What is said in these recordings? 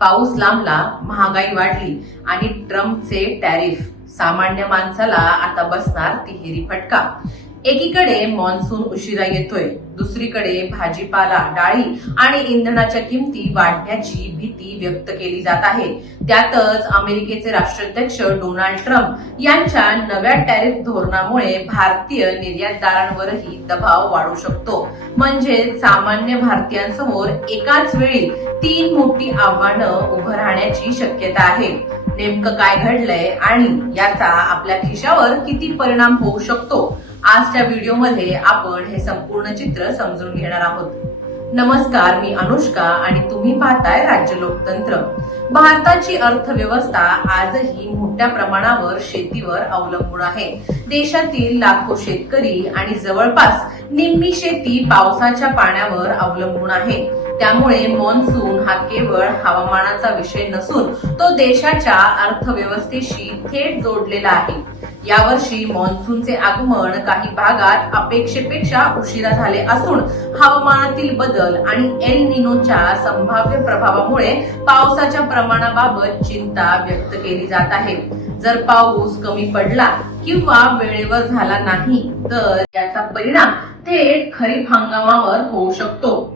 पाऊस लांबला, महागाई वाढली आणि ट्रम्पचे टॅरिफ सामान्य माणसाला आता बसणार तिहेरी फटका। एकीकडे मान्सून उशिरा येतोय, दुसरीकडे भाजीपाला, डाळी आणि इंधनाच्या किमती वाढण्याची भीती व्यक्त केली जात आहे। त्यातच अमेरिकेचे राष्ट्राध्यक्ष डोनाल्ड ट्रम्प यांच्या नव्या टॅरिफ धोरणामुळे भारतीय निर्यातदारांवरही दबाव वाढू शकतो। म्हणजे सामान्य भारतीयांसमोर एकाच वेळी 3 मोठी आव्हानं उभं राहण्याची शक्यता आहे। नेमकं काय घडलंय आणि याचा आपल्या खिशावर किती परिणाम होऊ शकतो, आजच्या व्हिडिओमध्ये आपण हे संपूर्ण चित्र समजून घेणार आहोत। नमस्कार, मी अनुष्का आणि तुम्ही पाहताय राज्य लोकतंत्र। भारताची अर्थव्यवस्था आजही मोठ्या प्रमाणावर शेतीवर अवलंबून आहे। देशातील लाखो शेतकरी आणि जवळपास निम्मी शेती पावसाच्या पाण्यावर अवलंबून आहे। त्यामुळे मान्सून हा केवळ हवामानाचा विषय नसून तो देशाच्या अर्थव्यवस्थेशी थेट जोडलेला आहे। यावर्षी मान्सूनचे आगमन काही भागात अपेक्षेपेक्षा उशिरा झाले असून हवामानातील बदल आणि एल निनोच्या संभाव्य प्रभावामुळे पावसाच्या प्रमाणाबाबत चिंता व्यक्त केली जात आहे। जर पाऊस कमी पडला किंवा वेळेवर झाला नाही तर याचा परिणाम थेट खरीप हंगामावर होऊ शकतो।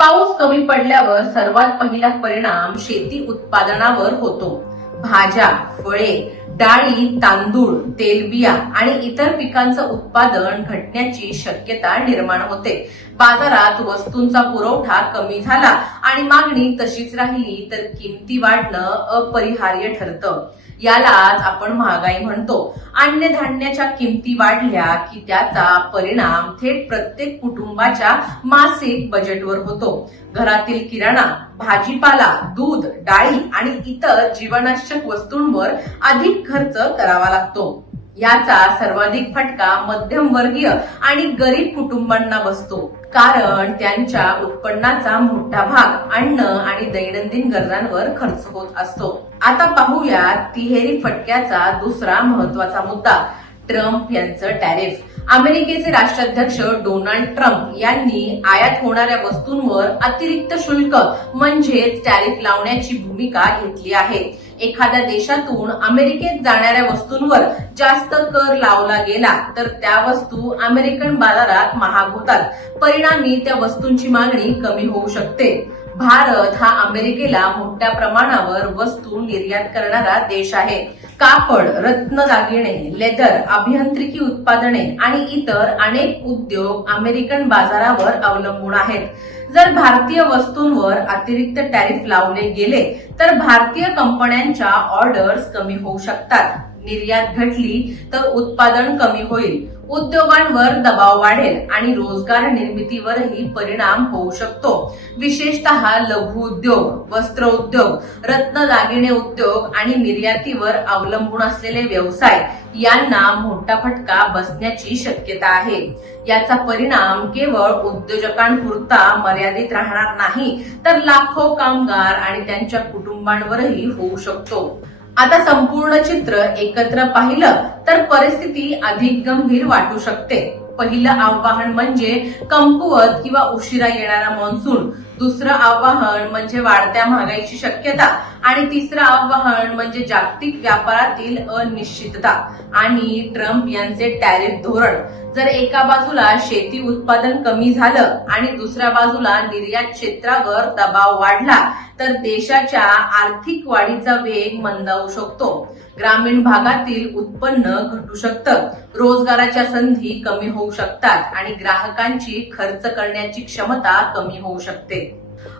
पाऊस कमी पडल्यावर सर्वात पहिला परिणाम शेती उत्पादनावर होतो। भाज्या, फळे, डाळी, तांदूळ, तेलबिया आणि इतर पिकांचं उत्पादन घटण्याची शक्यता निर्माण होते। बाजारात वस्तूंचा पुरवठा कमी झाला आणि मागणी तशीच राहिली तर किमती वाढणं अपरिहार्य ठरतं। यालाच आपण महागाई म्हणतो। अन्नधान्याच्या किमती वाढल्या की त्याचा परिणाम थेट प्रत्येक कुटुंबाच्या मासिक बजेटवर होतो। घरातील किराणा, भाजीपाला, दूध, डाळी आणि इतर जीवनावश्यक वस्तूंवर अधिक खर्च करावा लागतो। याचा सर्वाधिक फटका मध्यमवर्गीय आणि गरीब कुटुंबांना बसतो, कारण त्यांच्या उत्पन्नाचा मोठा भाग अन्न आणि दैनंदिन गरजांवर खर्च होत असतो। आता पाहूया तिहेरी फटक्याचा दुसरा महत्वाचा मुद्दा, ट्रम्प यांचं टॅरिफ। अमेरिकेचे राष्ट्राध्यक्ष डोनाल्ड ट्रम्प यांनी आयात होणाऱ्या वस्तूंवर अतिरिक्त शुल्क म्हणजेच टॅरिफ लावण्याची भूमिका घेतली आहे। एखाद्या देशातून अमेरिकेत जाणाऱ्या वस्तूंवर जास्त कर लावला गेला तर त्या वस्तू अमेरिकन बाजारात महाग होतात, परिणामी त्या वस्तूंची मागणी कमी होऊ शकते। भारत हा अमेरिकेला मोठ्या प्रमाणावर वस्तू निर्यात करणारा देश आहे। कापड, रत्नदागिने, लेदर, अभियांत्रिकी उत्पादने आणि इतर अनेक उद्योग अमेरिकन बाजारावर अवलंबून आहेत। जर भारतीय वस्तूंवर अतिरिक्त टॅरिफ लावले गेले तर भारतीय कंपन्यांच्या ऑर्डर्स कमी होऊ शकतात। निर्यात घटली तर उत्पादन कमी होईल, उद्योगांवर दबाव वाढेल आणि रोजगार निर्मितीवरही परिणाम होऊ शकतो। विशेषतः लघु उद्योग, वस्त्र उद्योग, रत्नदागिने उद्योग आणि निर्यातीवर अवलंबून असलेले व्यवसाय यांना मोठा फटका बसण्याची शक्यता आहे। याचा परिणाम केवळ उद्योजकांपुरता मर्यादित राहणार नाही तर लाखो कामगार आणि त्यांच्या कुटुंबांवरही होऊ शकतो। आता संपूर्ण चित्र एकत्र पाहिलं तर परिस्थिती अधिक गंभीर वाटू शकते। पहिलं आव्हान म्हणजे कमकुवत किंवा उशिरा येणारा मान्सून, दुसरं आव्हान म्हणजे वाढत्या महागाईची शक्यता आणि तिसरं आव्हान म्हणजे जागतिक व्यापारातील अनिश्चितता आणि ट्रम्प यांचे टॅरिफ धोरण। जर एका बाजूला शेती उत्पादन कमी झालं आणि दुसऱ्या बाजूला निर्यात क्षेत्रावर दबाव वाढला तर देशाच्या आर्थिक वाढीचा वेग मंदावू शकतो। ग्रामीण भागातील उत्पन्न घटू शकतं, रोजगाराच्या संधी कमी होऊ शकतात आणि ग्राहकांची खर्च करण्याची क्षमता कमी होऊ शकते।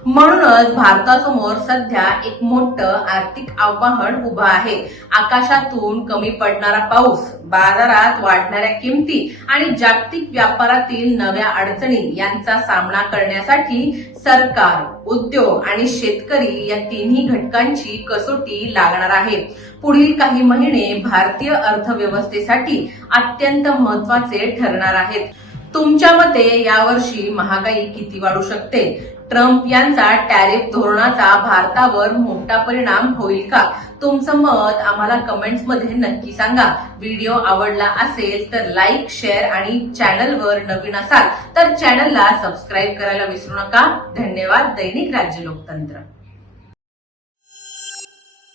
म्हणूनच भारतासमोर सध्या एक मोठं आर्थिक आव्हान उभं आहे. आकाशातून कमी पडणारा पाऊस, बाजारात वाढणाऱ्या किमती आणि जागतिक व्यापारातील नव्या अडचणी यांचा सामना करण्यासाठी सरकार, उद्योग आणि शेतकरी या तिन्ही घटकांची कसोटी लागणार आहे. पुढील काही महिने भारतीय अर्थव्यवस्थेसाठी अत्यंत महत्वाचे ठरणार आहेत. तुमच्या मते यावर्षी महागाई किती वाढू शकते? ट्रम्प यांचा टॅरिफ धोरणाचा भारतावर मोठा परिणाम होईल का? तुमचं मत आम्हाला कमेंट्समध्ये नक्की सांगा. व्हिडिओ आवडला असेल तर लाईक, शेअर आणि चॅनलवर नवीन असाल तर चॅनलला सबस्क्राईब करायला विसरू नका. धन्यवाद. दैनिक राज्य लोकतंत्र.